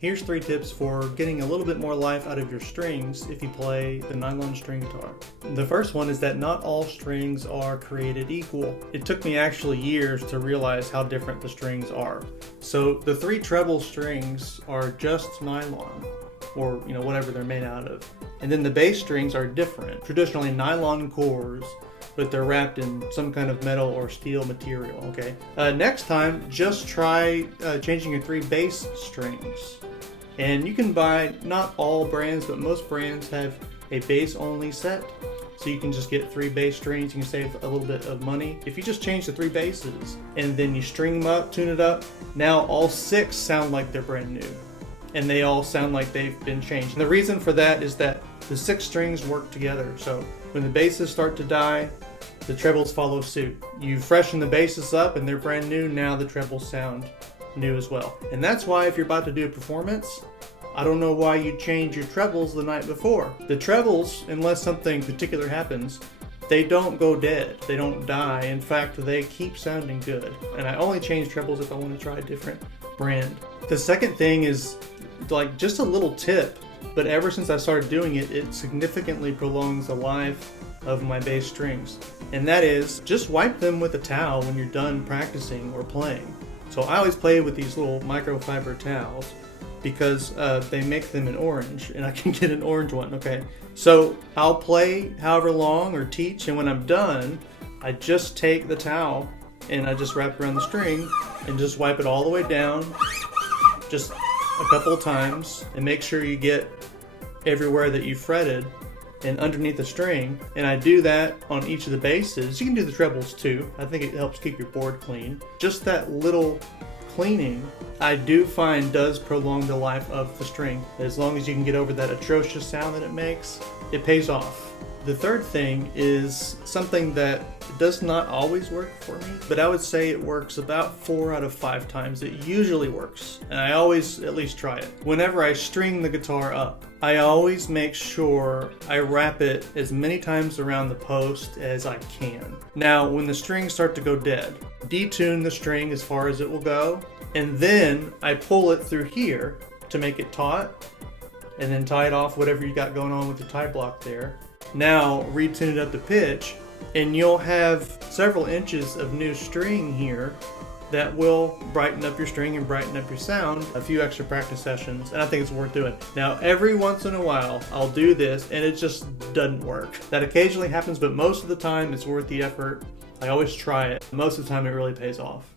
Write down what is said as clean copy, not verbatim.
Here's 3 tips for getting a little bit more life out of your strings if you play the nylon string guitar. The first one is that not all strings are created equal. It took me actually years to realize how different the strings are. So the 3 treble strings are just nylon, or whatever they're made out of. And then the bass strings are different, traditionally nylon cores, but they're wrapped in some kind of metal or steel material, okay? Next time, just try changing your 3 bass strings. And you can buy, not all brands, but most brands have a bass only set. So you can just get 3 bass strings, you can save a little bit of money. If you just change the 3 basses and then you string them up, tune it up, now all 6 sound like they're brand new. And they all sound like they've been changed. And the reason for that is that the 6 strings work together. So when the basses start to die, the trebles follow suit. You freshen the basses up and they're brand new, now the trebles sound new as well. And that's why if you're about to do a performance, I don't know why you change your trebles the night before. The trebles, unless something particular happens, they don't go dead, they don't die. In fact, they keep sounding good. And I only change trebles if I want to try a different brand. The second thing is like just a little tip, but ever since I started doing it, it significantly prolongs the life of my bass strings. And that is, just wipe them with a towel when you're done practicing or playing. So I always play with these little microfiber towels because they make them in orange, and I can get an orange one, okay? So I'll play however long or teach, and when I'm done, I just take the towel and I just wrap it around the string and just wipe it all the way down, just a couple of times, and make sure you get everywhere that you fretted and underneath the string. And I do that on each of the basses. You can do the trebles too. I think it helps keep your board clean. Just that little cleaning, I do find, does prolong the life of the string. As long as you can get over that atrocious sound that it makes, it pays off. The third thing is something that does not always work for me, but I would say it works about 4 out of 5 times. It usually works, and I always at least try it. Whenever I string the guitar up, I always make sure I wrap it as many times around the post as I can. Now, when the strings start to go dead, detune the string as far as it will go, and then I pull it through here to make it taut, and then tie it off whatever you got going on with the tie block there. Now retune it up to pitch, and you'll have several inches of new string here that will brighten up your string and brighten up your sound. A few extra practice sessions, and I think it's worth doing. Now every once in a while I'll do this and it just doesn't work. That occasionally happens, but most of the time it's worth the effort. I always try it. Most of the time it really pays off.